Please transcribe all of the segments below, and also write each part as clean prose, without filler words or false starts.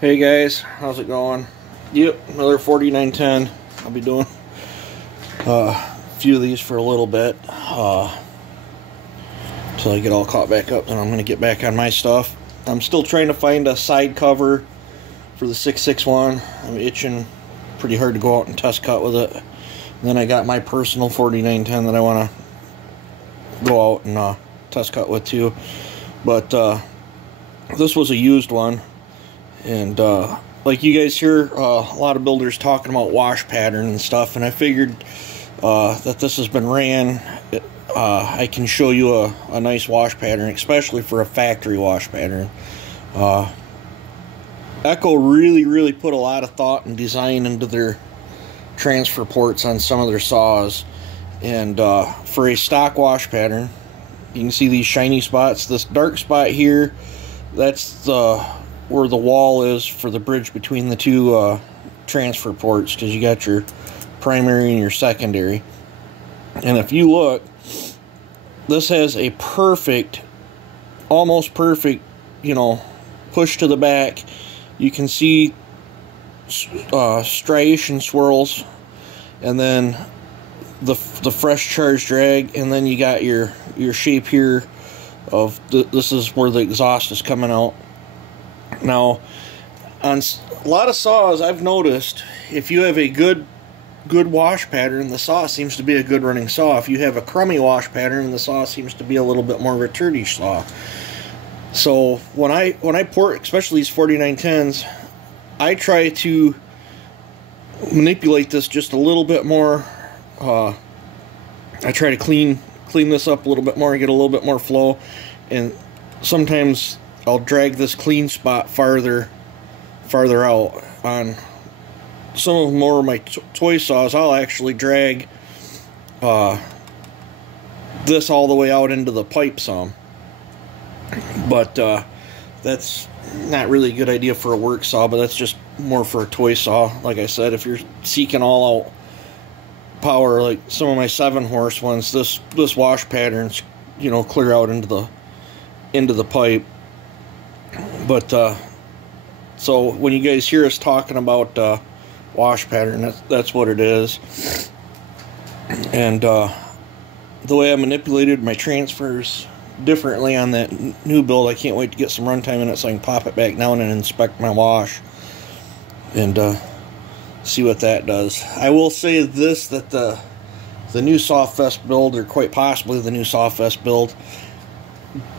Hey guys, how's it going? Yep, another 4910. I'll be doing a few of these for a little bit until I get all caught back up. Then I'm going to get back on my stuff. I'm still trying to find a side cover for the 661. I'm itching pretty hard to go out and test cut with it. And then I got my personal 4910 that I want to go out and test cut with too. But this was a used one. And like you guys hear a lot of builders talking about wash pattern and stuff, and I figured that this has been ran. I can show you a nice wash pattern, especially for a factory wash pattern. Echo really put a lot of thought and design into their transfer ports on some of their saws. And for a stock wash pattern, you can see these shiny spots. This dark spot here, that's where the wall is for the bridge between the two transfer ports, because you got your primary and your secondary. And if you look, this has a perfect, almost perfect, push to the back. You can see striation swirls, and then the fresh charge drag, and then you got your shape here of this is where the exhaust is coming out. Now, on a lot of saws, I've noticed if you have a good wash pattern, the saw seems to be a good running saw. If you have a crummy wash pattern, the saw seems to be a little bit more of a turdish saw. So when I port, especially these 4910s, I try to manipulate this just a little bit more. I try to clean this up a little bit more, get a little bit more flow, and sometimes I'll drag this clean spot farther out. On some of more of my toy saws, I'll actually drag this all the way out into the pipe some. But that's not really a good idea for a work saw, but that's just more for a toy saw. Like I said, if you're seeking all out power, like some of my 7-horse ones, this wash pattern's clear out into the pipe. But so when you guys hear us talking about wash pattern, that's what it is. And the way I manipulated my transfers differently on that new build, I can't wait to get some runtime in it so I can pop it back down and inspect my wash and see what that does. I will say this, that the new Softfest build, or quite possibly the new Softfest build,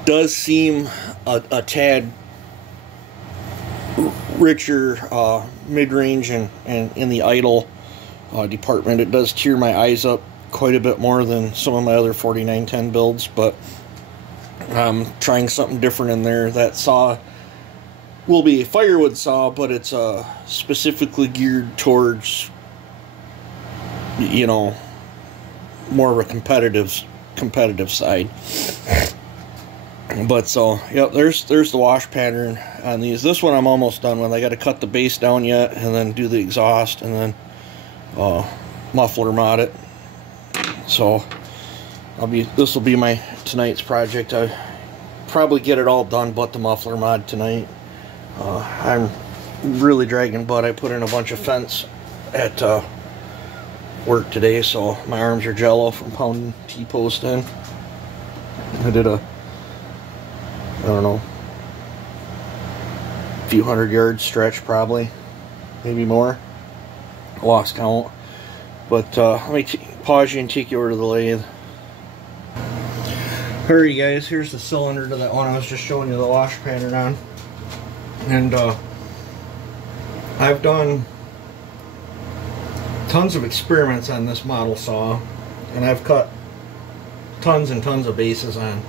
does seem a tad richer mid-range and in the idle department. It does tear my eyes up quite a bit more than some of my other 4910 builds, but I'm trying something different in there. That saw will be a firewood saw, but it's specifically geared towards more of a competitive side. But so, yep, there's the wash pattern on these. This one I'm almost done with. I got to cut the base down yet, and then do the exhaust, and then muffler mod it. So this will be my tonight's project. I probably get it all done but the muffler mod tonight. I'm really dragging butt. I put in a bunch of fence at work today, so my arms are jello from pounding T-post in. I did I don't know, a few 100-yard stretch, probably, maybe more. Lost count. But let me pause you and take you over to the lathe. Alright guys, here's the cylinder to that one I was just showing you the wash pattern on. And I've done tons of experiments on this model saw, and I've cut tons and tons of bases on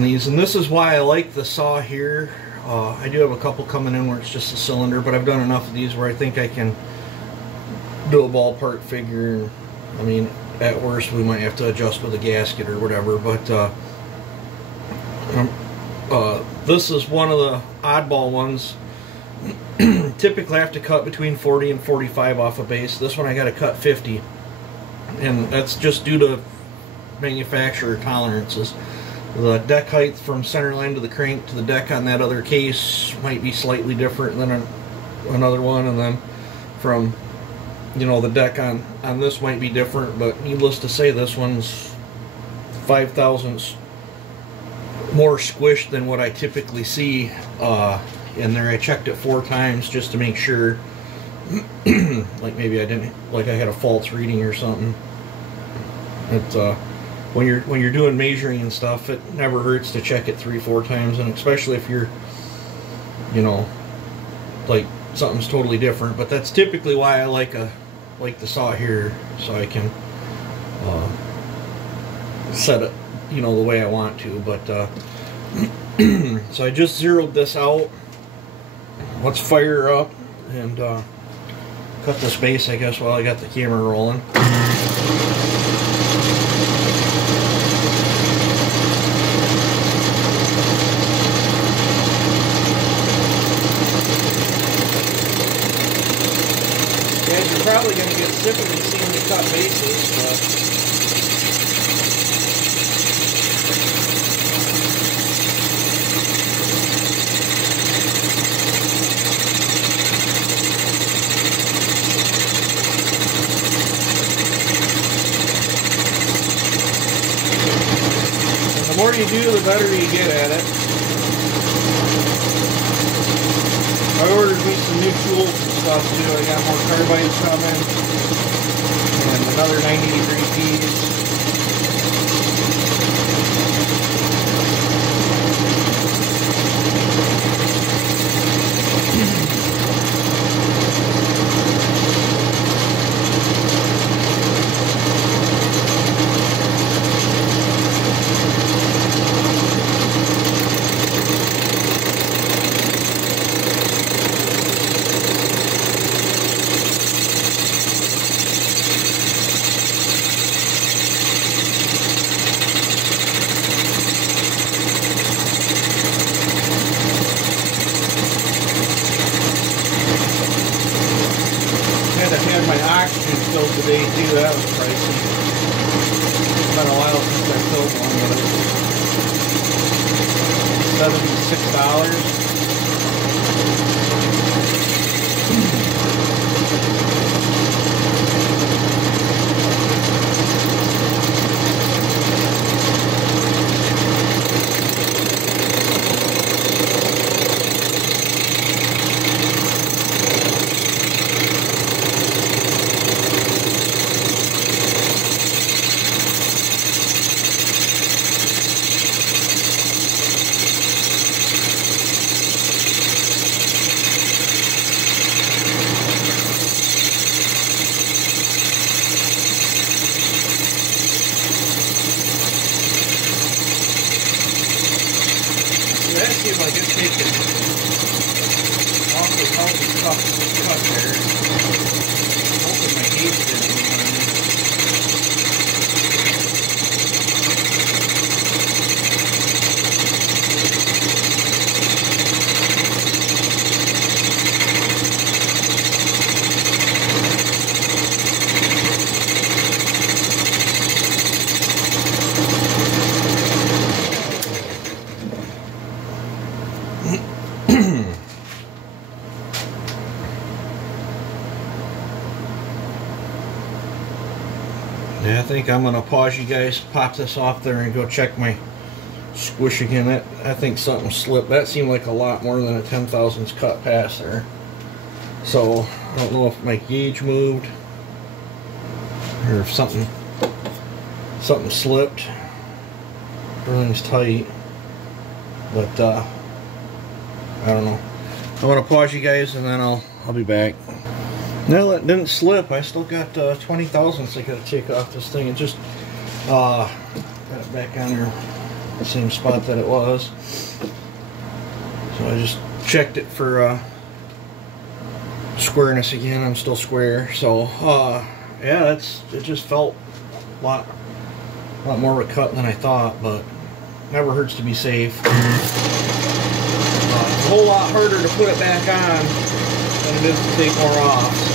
these, and this is why I like the saw here. I do have a couple coming in where it's just a cylinder, but I've done enough of these where I think I can do a ballpark figure. I mean, at worst we might have to adjust with a gasket or whatever, but this is one of the oddball ones. Typically I have to cut between 40 and 45 off a base. This one I got to cut 50, and that's just due to manufacturer tolerances. The deck height from center line to the crank to the deck on that other case might be slightly different than another one, and then from, you know, the deck on this might be different, but needless to say, this one's 5 thousandths more squished than what I typically see in there. I checked it 4 times just to make sure, like maybe I had a false reading or something. It's when you're doing measuring and stuff, it never hurts to check it 3-4 times, and especially if you're, you know, like something's totally different. But that's typically why I like the saw here, so I can set it, you know, the way I want to. But so I just zeroed this out. Let's fire her up and cut this base, I guess, while I got the camera rolling. And you're probably going to get sick of me seeing me cut bases, but the more you do, the better you get at it. I ordered me some new tools and stuff too. I got more carbides coming and another 90-degree piece. I had my oxygen filled today too. That was pricey. It's been a while since I filled one, but it was $76. That seemed like it's taking awfully tough cut there. Hoping my gauge didn't move on me. Yeah, I think I'm gonna pause you guys, pop this off there, and go check my squish again. I think something slipped. That seemed like a lot more than a 10 thousandths cut past there. So I don't know if my gauge moved or if something slipped. Everything's tight, but I don't know. I'm gonna pause you guys and then I'll be back. No, it didn't slip. I still got 20 thousandths I gotta take off this thing. It just got it back on there, the same spot that it was. So I just checked it for squareness again. I'm still square. So yeah, it just felt a lot more of a cut than I thought, but never hurts to be safe. It's a whole lot harder to put it back on than it is to take more off. So.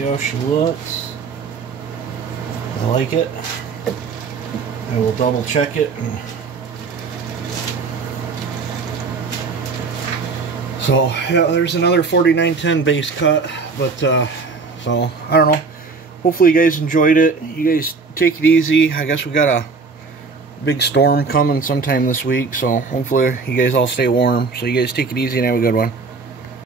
see how she looks. I like it. I will double check it. So yeah, there's another 4910 base cut, but so I don't know. Hopefully you guys enjoyed it. You guys take it easy. I guess we got a big storm coming sometime this week, so hopefully you guys all stay warm. So you guys take it easy and have a good one.